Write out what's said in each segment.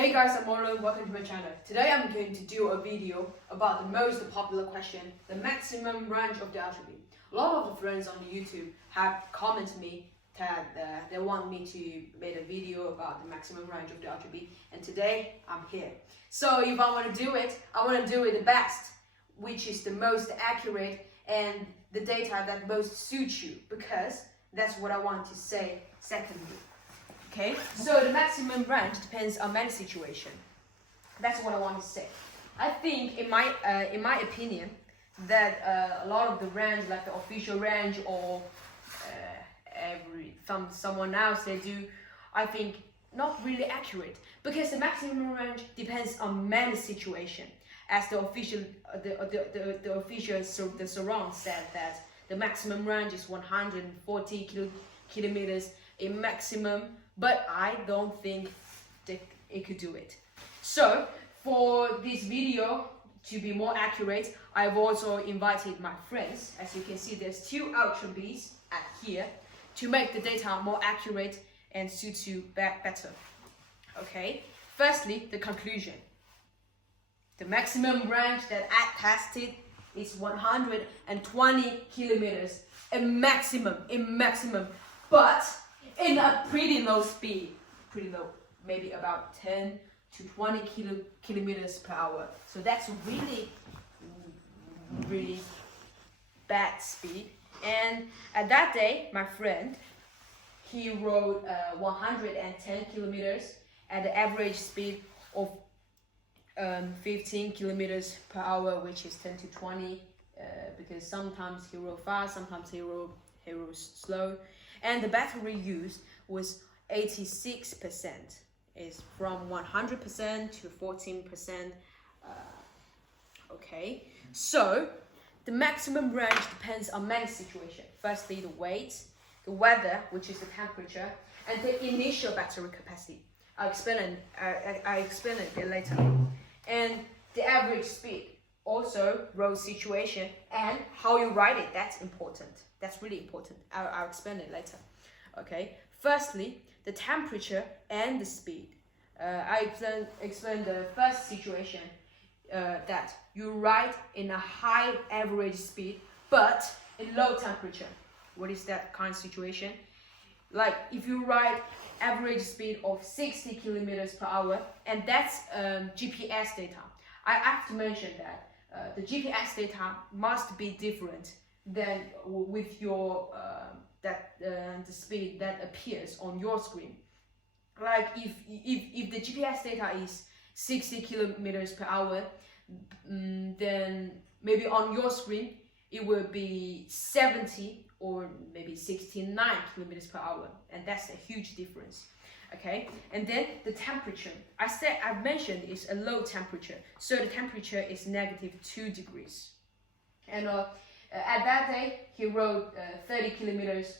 Hey guys, I'm Molo, welcome to my channel. Today I'm going to do a video about the most popular question, the maximum range of the Ultra beam. A lot of the friends on YouTube have commented me that they want me to make a video about the maximum range of the Ultra beam, and today I'm here. So if I want to do it, I want to do it the best, which is the most accurate and the data that most suits you, because that's what I want to say secondly. Okay, so the maximum range depends on many situations. That's what I want to say. I think, in my opinion, that a lot of the range, like the official range or someone else they do, I think not really accurate, because the maximum range depends on many situations. As the official, the Surron said that the maximum range is 140 kilometers in maximum. But I don't think that it could do it. So for this video to be more accurate, I've also invited my friends. As you can see, there's two Ultra beams at here to make the data more accurate and suit you better. Okay. Firstly, the conclusion. The maximum range that I tested is 120 kilometers in maximum, but in a pretty low speed, maybe about 10 to 20 kilometers per hour. So that's really bad speed. And at that day, my friend, he rode 110 kilometers at the average speed of 15 kilometers per hour, which is 10 to 20, because sometimes he rode fast, sometimes he rode slow. And the battery used was 86%. Is from 100% to 14%. Okay, so the maximum range depends on many situations. Firstly, the weight, the weather, which is the temperature, and the initial battery capacity. I'll explain it later. And the average speed, also road situation, and how you ride it. That's important. That's really important. I'll explain it later. Okay. Firstly, the temperature and the speed. I explain the first situation, that you ride in a high average speed, but in low temperature. What is that kind of situation? Like if you ride average speed of 60 kilometers per hour, and that's GPS data. I have to mention that the GPS data must be different than with your the speed that appears on your screen. Like if the GPS data is 60 kilometers per hour, then maybe on your screen it will be 70 or maybe 69 kilometers per hour, and that's a huge difference. Okay, and then the temperature. I've mentioned is a low temperature, so the temperature is -2 degrees. And at that day, he rode 30 kilometers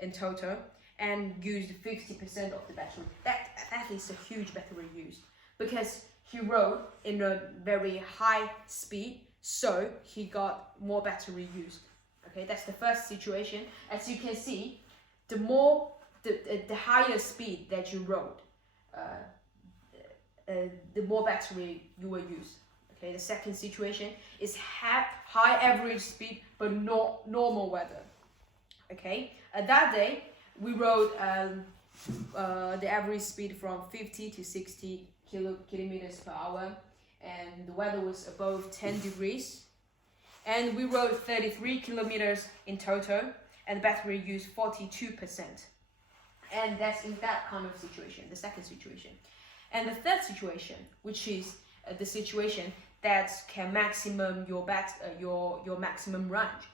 in total and used 50% of the battery. That is a huge battery used, because he rode in a very high speed, so he got more battery used. Okay, that's the first situation. As you can see, the higher speed that you rode, the more battery you will use. Okay, the second situation is high average speed but no normal weather. Okay, that day we rode the average speed from 50 to 60 kilometers per hour, and the weather was above 10 degrees, and we rode 33 kilometers in total, and the battery used 42%. And that's in that kind of situation, the second situation. And the third situation, which is the situation that can maximum your maximum range.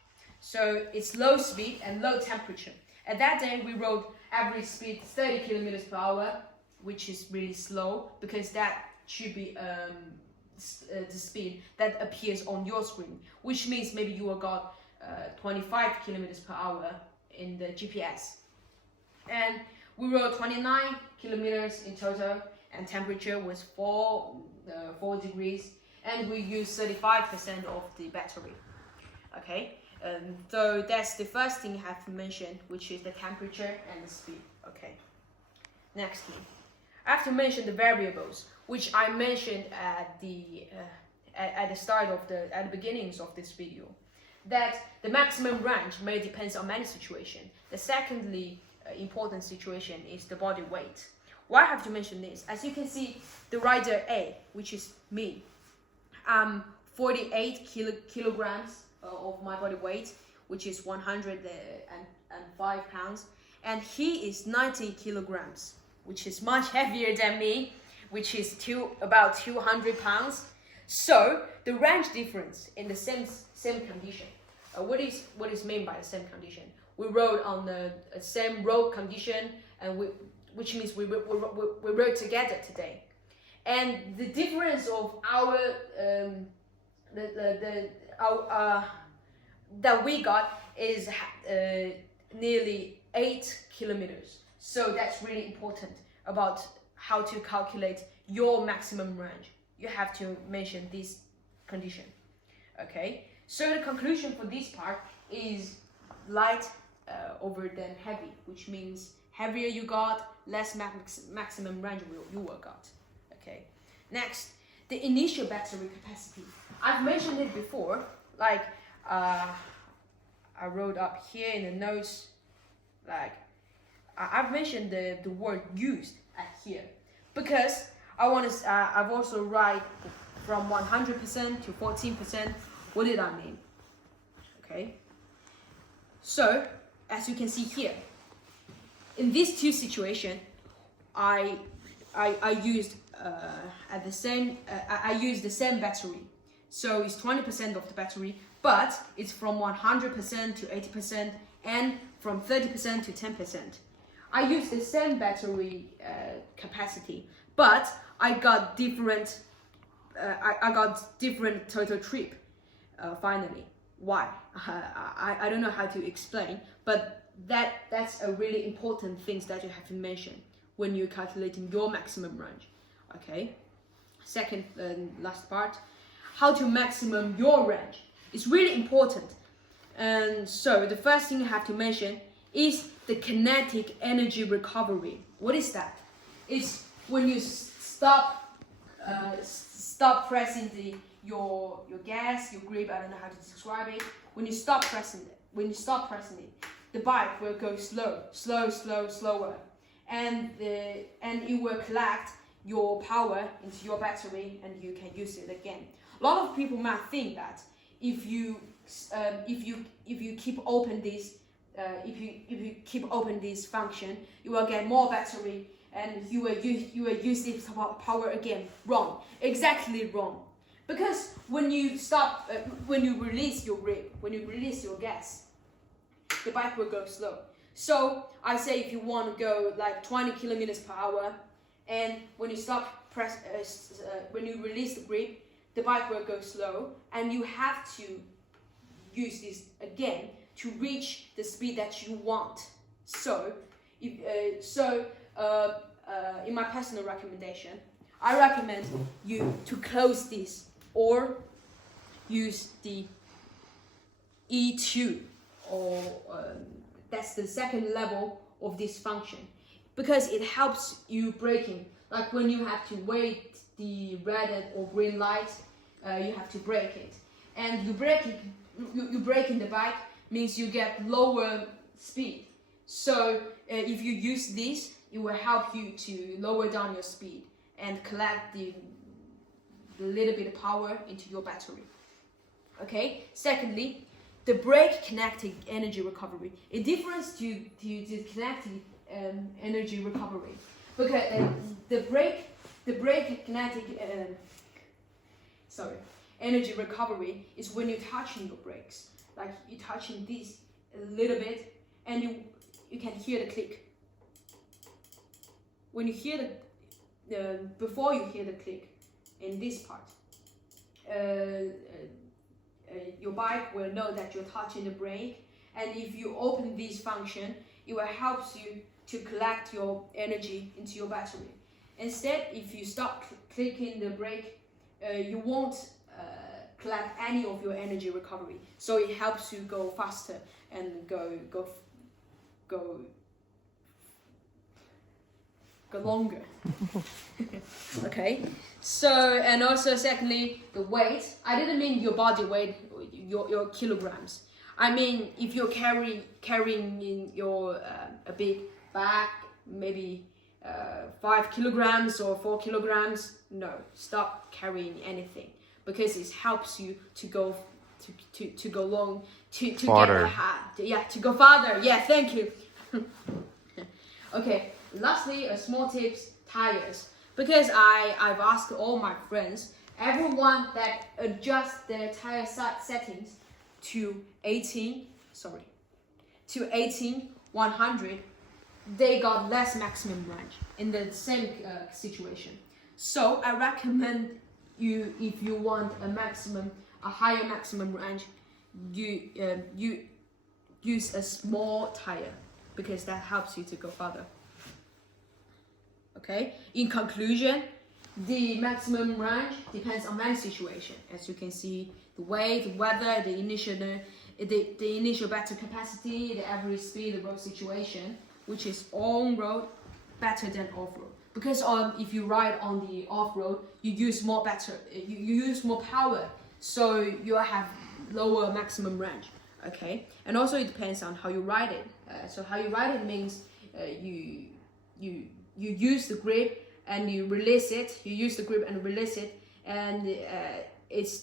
So it's low speed and low temperature. At that day, we rode average speed 30 kilometers per hour, which is really slow, because that should be the speed that appears on your screen, which means maybe you will got 25 kilometers per hour in the GPS. And we rode 29 kilometers in total, and temperature was 4 degrees, and we used 35% of the battery. Okay, so that's the first thing I have to mention, which is the temperature and the speed. Okay, next thing, I have to mention the variables, which I mentioned at the start of at the beginnings of this video. That the maximum range may depend on many situations. The secondly important situation is the body weight. Why I have to mention this? As you can see, the rider A, which is me, 48 kilograms of my body weight, which is 105 pounds, and he is 90 kilograms, which is much heavier than me, which is about 200 pounds. So the range difference in the same condition. What is meant by the same condition? We rode on the same road condition, and which means we rode together today. And the difference of our that we got is nearly 8 kilometers. So that's really important about how to calculate your maximum range. You have to mention this condition. Okay, so the conclusion for this part is light over than heavy, which means heavier you got, less maximum range you will got. Okay, next, the initial battery capacity. I've mentioned it before, like I wrote up here in the notes, like I've mentioned the word used at here because I've also write from 100% to 14%. What did I mean? Okay, so as you can see here, in these two situations, I used I used the same battery, so it's 20% of the battery, but it's from 100% to 80% and from 30% to 10%. I used the same battery capacity, but I got different. I got different total trip. Finally, why? I don't know how to explain, but that's a really important thing that you have to mention when you're calculating your maximum range. Okay. Second, last part, how to maximum your range is really important. And so the first thing you have to mention is the kinetic energy recovery. What is that? It's when you stop pressing your gas, your grip. I don't know how to describe it. When you stop pressing it, the bike will go slower, and it will collect your power into your battery, and you can use it again. A lot of people might think that if you keep open this function, you will get more battery and you will use this power again. Wrong, exactly wrong. Because when you stop, when you release your grip, when you release your gas, the bike will go slow. So I say if you want to go like 20 kilometers per hour, and when you when you release the grip, the bike will go slow, and you have to use this again to reach the speed that you want. So, in my personal recommendation, I recommend you to close this or use the E2, or that's the second level of this function, because it helps you braking. Like when you have to wait the red or green light, you have to brake it, and you braking the bike means you get lower speed. So if you use this, it will help you to lower down your speed and collect the little bit of power into your battery. Okay. Secondly, the brake kinetic energy recovery. A difference to the kinetic energy recovery, because the brake kinetic energy recovery is when you're touching your brakes, like you're touching this a little bit, and you can hear the click. When you hear before you hear the click in this part, your bike will know that you're touching the brake, and if you open this function, it will help you to collect your energy into your battery. Instead, if you stop clicking the brake, you won't collect any of your energy recovery. So it helps you go faster and go go longer. Okay, so, and also secondly, the weight. I didn't mean your body weight, your kilograms. I mean, if you're carrying in your a big bag, maybe 5 kilograms or 4 kilograms, no, stop carrying anything, because it helps you to go to go long, to farther. To go farther. Yeah, thank you. Okay, lastly, small tips, tires. Because I've asked all my friends, everyone that adjusts their tire settings to 18, 100, they got less maximum range in the same situation. So I recommend you, if you want a higher maximum range, you use a small tire, because that helps you to go further. Okay. In conclusion, the maximum range depends on many situations. As you can see, the weight, the weather, the initial battery capacity, the average speed, the road situation, which is on road better than off road. Because if you ride on the off road, you use more power, so you have lower maximum range. Okay, and also it depends on how you ride it. So how you ride it means you use the grip and you release it. You use the grip and release it, and it's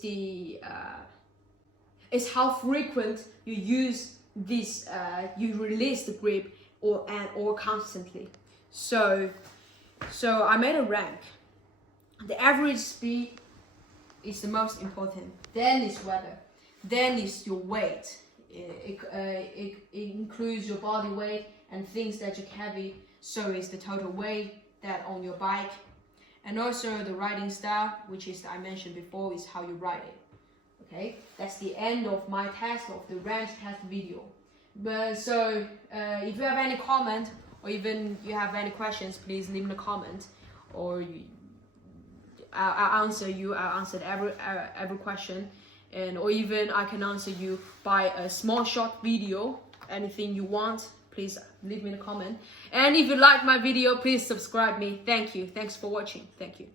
how frequent you use this. You release the grip or constantly. So I made a rank. The average speed is the most important. Then is weather. Then is your weight. It includes your body weight and things that you carry. So is the total weight that on your bike, and also the riding style, which is I mentioned before, is how you ride it. Okay, that's the end of my test of the range test video. But so if you have any comment, or even you have any questions, please leave in a comment, or I'll answer you. I'll answer every question, or even I can answer you by a small short video. Anything you want, please leave me in a comment. And if you like my video, please subscribe me. Thank you. Thanks for watching. Thank you.